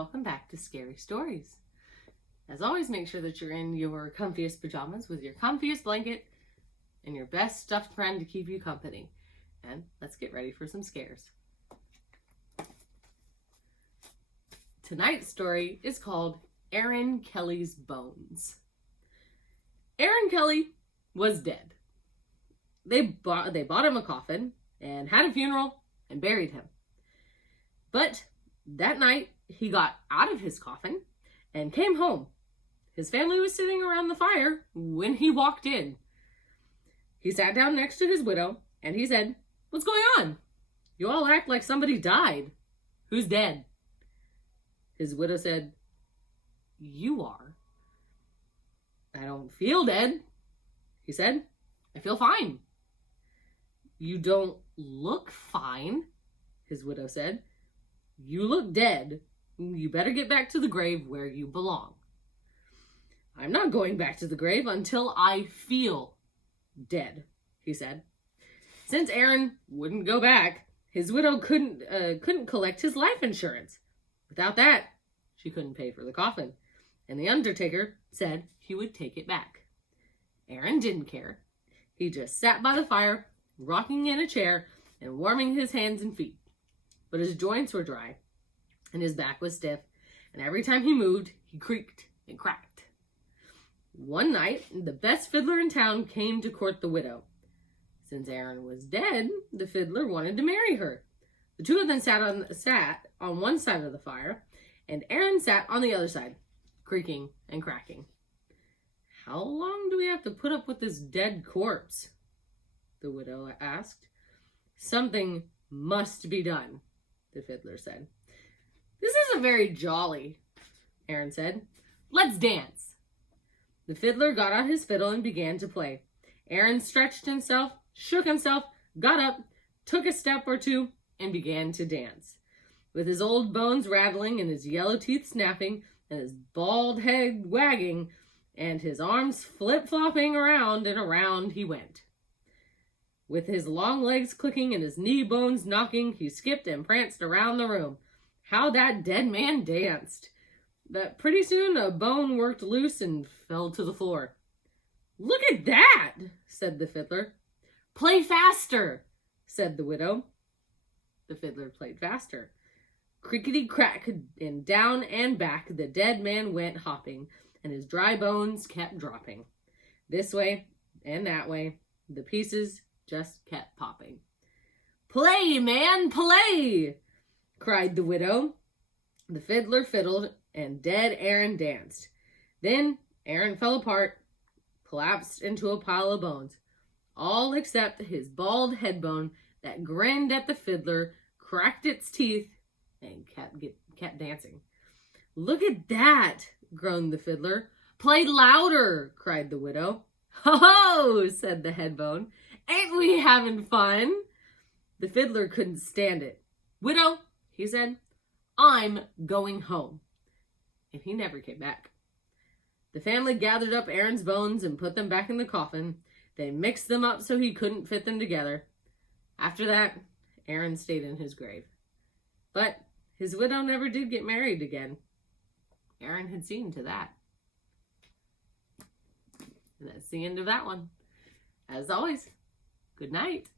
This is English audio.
welcome back to Scary Stories. As always, make sure that you're in your comfiest pajamas with your comfiest blanket and your best stuffed friend to keep you company. And let's get ready for some scares. Tonight's story is called Aaron Kelly's Bones. Aaron Kelly was dead. They bought him a coffin and had a funeral and buried him. But that night, he got out of his coffin and came home. His family was sitting around the fire when he walked in. He sat down next to his widow and he said, "What's going on? You all act like somebody died. Who's dead?" His widow said, "You are." "I don't feel dead," he said. "I feel fine." "You don't look fine," his widow said. "You look dead. You better get back to the grave where you belong." "I'm not going back to the grave until I feel dead," he said. Since Aaron wouldn't go back, his widow couldn't collect his life insurance. Without that, she couldn't pay for the coffin, and the undertaker said he would take it back. Aaron didn't care. He just sat by the fire, rocking in a chair and warming his hands and feet. But his joints were dry, and his back was stiff, and every time he moved, he creaked and cracked. One night, the best fiddler in town came to court the widow. Since Aaron was dead, the fiddler wanted to marry her. The two of them sat on one side of the fire, and Aaron sat on the other side, creaking and cracking. "How long do we have to put up with this dead corpse?" the widow asked. "Something must be done," the fiddler said. "This isn't very jolly," Aaron said. "Let's dance." The fiddler got out his fiddle and began to play. Aaron stretched himself, shook himself, got up, took a step or two, and began to dance. With his old bones rattling and his yellow teeth snapping and his bald head wagging and his arms flip-flopping around and around he went. With his long legs clicking and his knee bones knocking, he skipped and pranced around the room. How that dead man danced! But pretty soon a bone worked loose and fell to the floor. "Look at that," said the fiddler. "Play faster," said the widow. The fiddler played faster. Crickety-crack, and down and back the dead man went hopping, and his dry bones kept dropping. This way and that way, the pieces just kept popping. "Play, man, play!" cried the widow. The fiddler fiddled, and dead Aaron danced. Then Aaron fell apart, collapsed into a pile of bones, all except his bald head bone that grinned at the fiddler, cracked its teeth, and kept dancing. "Look at that," groaned the fiddler. "Play louder," cried the widow. "Ho ho," said the head bone. "Ain't we having fun?" The fiddler couldn't stand it. "Widow," he said, "I'm going home." And he never came back. The family gathered up Aaron's bones and put them back in the coffin. They mixed them up so he couldn't fit them together. After that, Aaron stayed in his grave. But his widow never did get married again. Aaron had seen to that. And that's the end of that one. As always, good night.